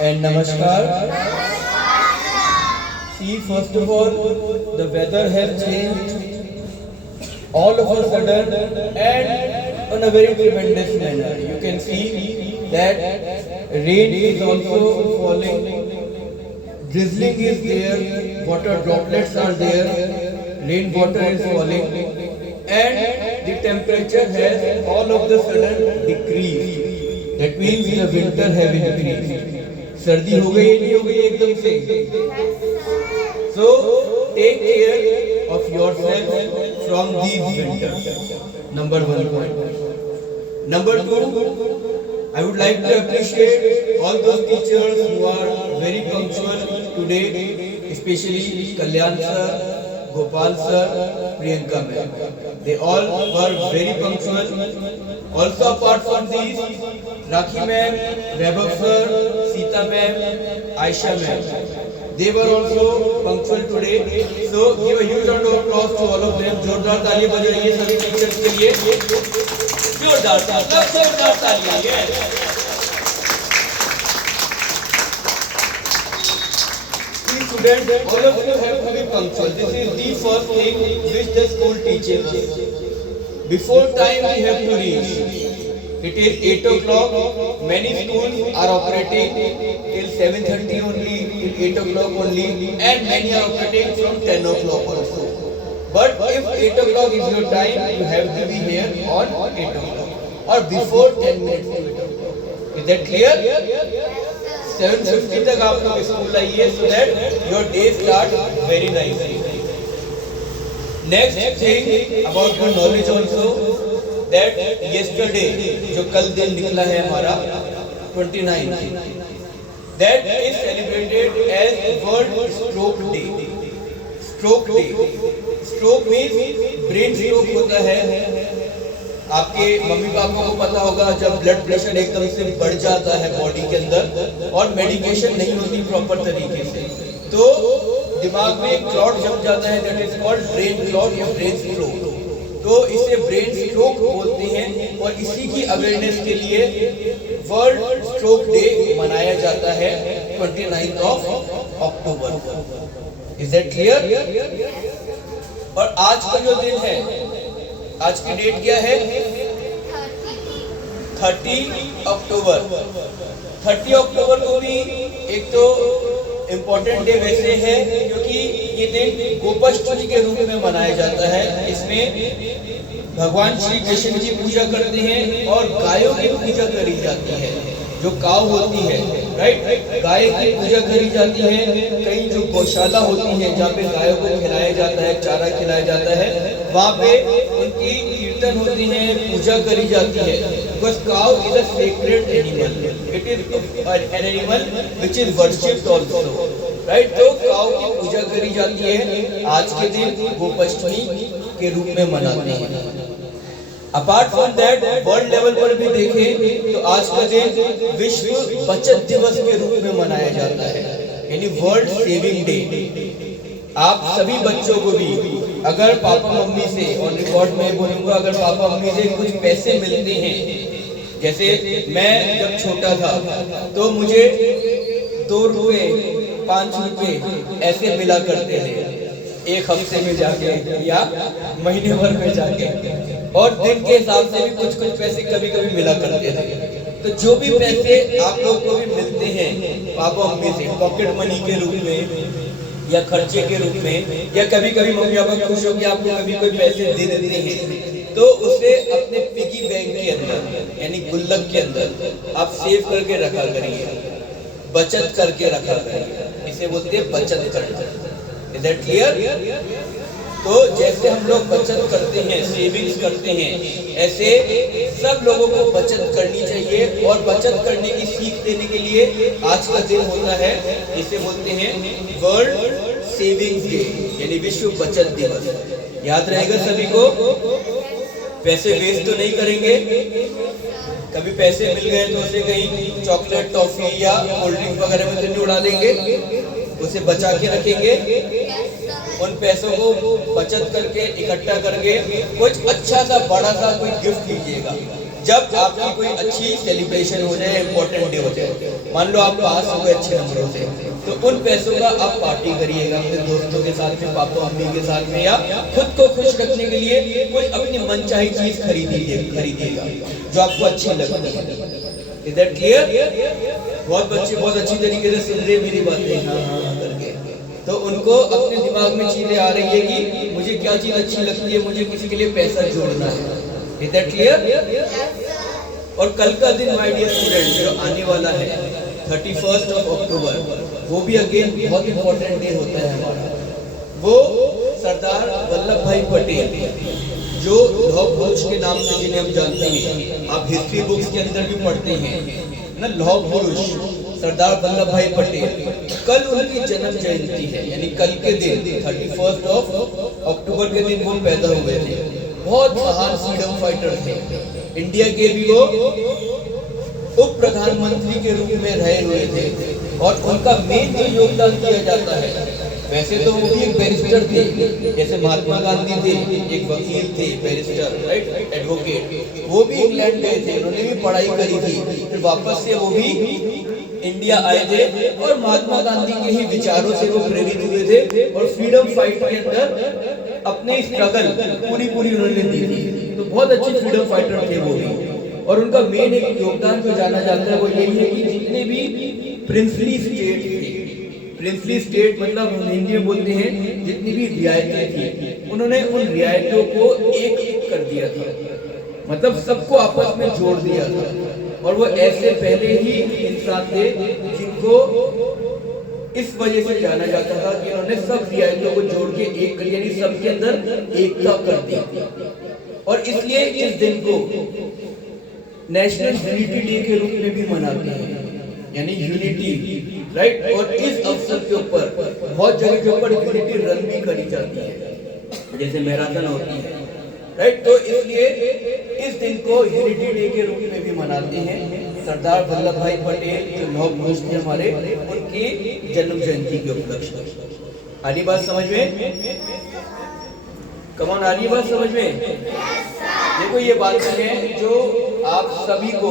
and Namaskar. See, first of all, the weather has changed all of a sudden and in a very tremendous manner. You can see that rain is also falling, drizzling is there, water droplets are there, rain water is falling, and the temperature has all of the sudden decreased. That means the winter have increased. सर्दी हो गई नहीं हो गई एकदम से. So take care of yourself from these winters. Number 1 point. Number 2, I would like to appreciate all those teachers who are very punctual today, especially Kalyan sir, Gopal sir, Priyanka ma'am. They all were very punctual. Also apart from these, Rakhi ma'am, Vaibhav sir, Sita ma'am, Aisha ma'am, they were also punctual today. So give a huge round of applause to all of them. जोरदार तालियां बजाइए सभी teachers के लिए. जोरदार तालियां. Please students, all of you have to be punctual. This is the first thing which the school teaches. Before time we have to reach. It is 8 o'clock. Many schools are operating till 7:30 only, till 8 o'clock only, and many are operating from 10 o'clock also. But if 8 o'clock is your time, you have to be here on 8 o'clock or before 10 minutes to 8 o'clock. Is that clear? 7:50 तक आप लोग school आइए so that your day start very nicely. Next thing about your knowledge also, that yesterday जो कल दिन निकला है हमारा 29, that is celebrated as World Stroke Day. Stroke Day. Stroke means brain stroke होता है. आपके मम्मी पापा को पता होगा जब ब्लड प्रेशर एकदम से बढ़ जाता है बॉडी के अंदर और मेडिकेशन नहीं होती प्रॉपर तरीके से, तो दिमाग में क्लॉट जम जाता है, that is called brain clot या ब्रेन स्ट्रोक. तो इसे ब्रेन स्ट्रोक बोलते हैं और इसी की अवेयरनेस के लिए वर्ल्ड स्ट्रोक डे मनाया जाता है 29 अक्टूबर. Is that clear? और आज का जो दिन है, आज की डेट क्या है? 30 अक्टूबर. 30 अक्टूबर को भी एक तो इम्पोर्टेंट डे वैसे है क्योंकि ये दिन गोपाष्टमी के रूप में मनाया जाता है. इसमें भगवान श्री कृष्ण की पूजा करते हैं और गायों की पूजा करी जाती है. जो काव होती है, राइट, गाय की पूजा करी जाती है. कई जो गौशाला होती है जहाँ पे गायों को खिलाया जाता है, चारा खिलाया जाता है, वहाँ पे उनकी कीर्तन होती है, पूजा करी जाती है. Because cow is a sacred animal. It is an animal which is worshipped also, right? तो काव की पूजा करी जाती है. आज के दिन गोपाष्टमी के रूप में मनाते हैं. Apart from that world level पर भी देखें तो आज का दिन विश्व बचत दिवस के रूप में मनाया जाता है, यानी वर्ल्ड सेविंग डे. आप सभी बच्चों को भी अगर पापा मम्मी से, और रिकॉर्ड में बोलूंगा, अगर पापा मम्मी से कुछ पैसे मिलते हैं, जैसे मैं जब छोटा था तो मुझे 2 रुपए 5 रुपए ऐसे मिला करते थे एक हफ्ते में जाके या महीने भर में जाके, और दिन के हिसाब से भी कुछ पैसे कभी कभी मिला करते थे. तो जो भी पैसे आप लोग को भी मिलते हैं पापा मम्मी से पॉकेट मनी के रूप में या खर्चे के रूप में, या कभी कभी मम्मी पापा खुश हो कि आपको कभी कोई पैसे दे देते हैं, तो उसे अपने पिगी बैंक के अंदर यानी गुल्लक के अंदर आप सेव करके रखा करिए, बचत करके रखा करिए. इसे बोलते हैं बचत करना. Is that clear? तो जैसे हम लोग बचत करते हैं, सेविंग्स करते हैं, ऐसे सब लोगों को बचत करनी चाहिए. और बचत करने की सीख देने के लिए आज का दिन होता है, इसे बोलते हैं वर्ल्ड सेविंग्स डे, यानी विश्व बचत दिवस. याद रहेगा सभी को. पैसे वेस्ट तो नहीं करेंगे. कभी पैसे मिल गए तो उसे कहीं चॉकलेट, टॉफी या कोल्ड ड्रिंक वगैरह में तो नहीं उड़ा देंगे, उसे बचा के रखेंगे. उन पैसों को बचत करके, इकट्ठा करके कुछ अच्छा सा बड़ा सा कोई गिफ्ट लीजिएगा. जब आपकी कोई अच्छी सेलिब्रेशन हो जाए, इंपॉर्टेंट डे हो जाए, मान लो आप पास हो गए अच्छे नंबरों से, तो उन पैसों का आप पार्टी करिएगा अपने दोस्तों के साथ में, पापा मम्मी के साथ में, या खुद को खुश रखने के लिए कोई अपनी मनचाही चीज खरीदिएगा जो आपको अच्छी लगती है। Is that clear? बहुत बच्चे बहुत अच्छी तरीके से सुन रहे मेरी बातें, हाँ करके, तो उनको अपने दिमाग में चीजें आ रही है कि मुझे क्या चीज अच्छी लगती है, मुझे किसी के लिए पैसा जोड़ना है। Is that clear? और कल का दिन माय डियर स्टूडेंट जो आने वाला है 31 अक्टूबर, वो भी अगेन बहुत इंपॉर्टेंट डे होता है हमारा। वो सरदार वल्लभ भाई पटेल जो लौह पुरुष के नाम से जिन्हें हम जानते हैं, आप हिस्ट्री बुक्स के अंदर भी पढ़ते हैं ना, लौह पुरुष सरदार वल्लभ भाई पटेल, कल उनकी जन्म जयंती है, यानी कल के दिन 31 अक्टूबर के दिन वो पैदा हुए थे। बहुत महान फ्रीडम फाइटर थे, इंडिया के भी वो उप प्रधानमंत्री के रूप में रहे हुए थे, और उनका मेन जो योगदान दिया जाता है, वैसे तो वो भी एक बैरिस्टर थे, जैसे महात्मा गांधी थे, एक वकील थे, बैरिस्टर, राइट, एडवोकेट, वो भी इंग्लैंड गए थे, उन्होंने भी पढ़ाई करी थी, फिर वापस से वो भी इंडिया आए थे, और महात्मा गांधी के ही विचारों से वो प्रेरित हुए थे, और फ्रीडम फाइट के अंदर अपने स्ट्रगल पूरी उन्होंने दी थी। तो बहुत अच्छे फ्रीडम फाइटर थे वो भी, और उनका मेन एक योगदान जो जाना जाता है वो यही है कि जितने भी प्रिंसली स्टेट थे, प्रिंसली स्टेट मतलब हिंदी में बोलते हैं, जितनी भी रियायतें थी, उन्होंने उन रियायतों को एक कर दिया था, मतलब सबको आपस में जोड़ दिया था। और वो ऐसे पहले ही इंसान थे जिनको इस वजह से जाना जाता था कि उन्होंने सब रियायतों को जोड़ के एक कर, यानी सबके अंदर एकता कर दी। और इसलिए इस दिन को नेशनल यूनिटी डे के रूप में भी मनाते हैं, यानी यूनिटी, राइट। और इस अवसर के ऊपर बहुत जगह के ऊपर यूनिटी रन भी करी जाती है, जैसे मैराथन होती है, राइट। तो इसलिए इस दिन को यूनिटी डे के रूप में भी मनाते हैं। सरदार वल्लभ भाई पटेल जो लौह पुरुष थे हमारे, उनकी जन्म जयंती के उपलक्ष्य में। आ रही बात समझ में? कमान आ रही बात समझ में? देखो ये बात है जो आप सभी को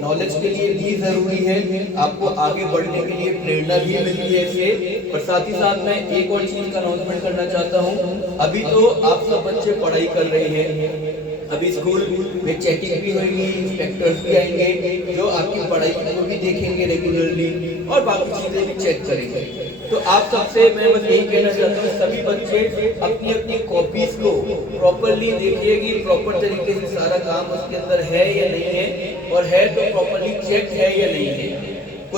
नॉलेज के लिए भी जरूरी है, आपको आगे बढ़ने के लिए प्रेरणा भी मिलती है इससे। और साथ ही साथ मैं एक और चीज का अनाउंसमेंट करना चाहता हूँ। अभी तो आप सब बच्चे पढ़ाई कर रहे हैं, अभी स्कूल में चेकिंग भी होगी, इंस्पेक्टर्स भी आएंगे जो आपकी पढ़ाई को भी देखेंगे रेगुलरली और बाकी चीजें भी चेक करेंगे। तो आप सबसे मैं बस यही कहना चाहता हूँ, सभी बच्चे अपनी अपनी कॉपीज को प्रॉपरली देखिए कि प्रॉपर तरीके से सारा काम उसके अंदर है या नहीं है, और है तो प्रॉपरली चेक है या नहीं है।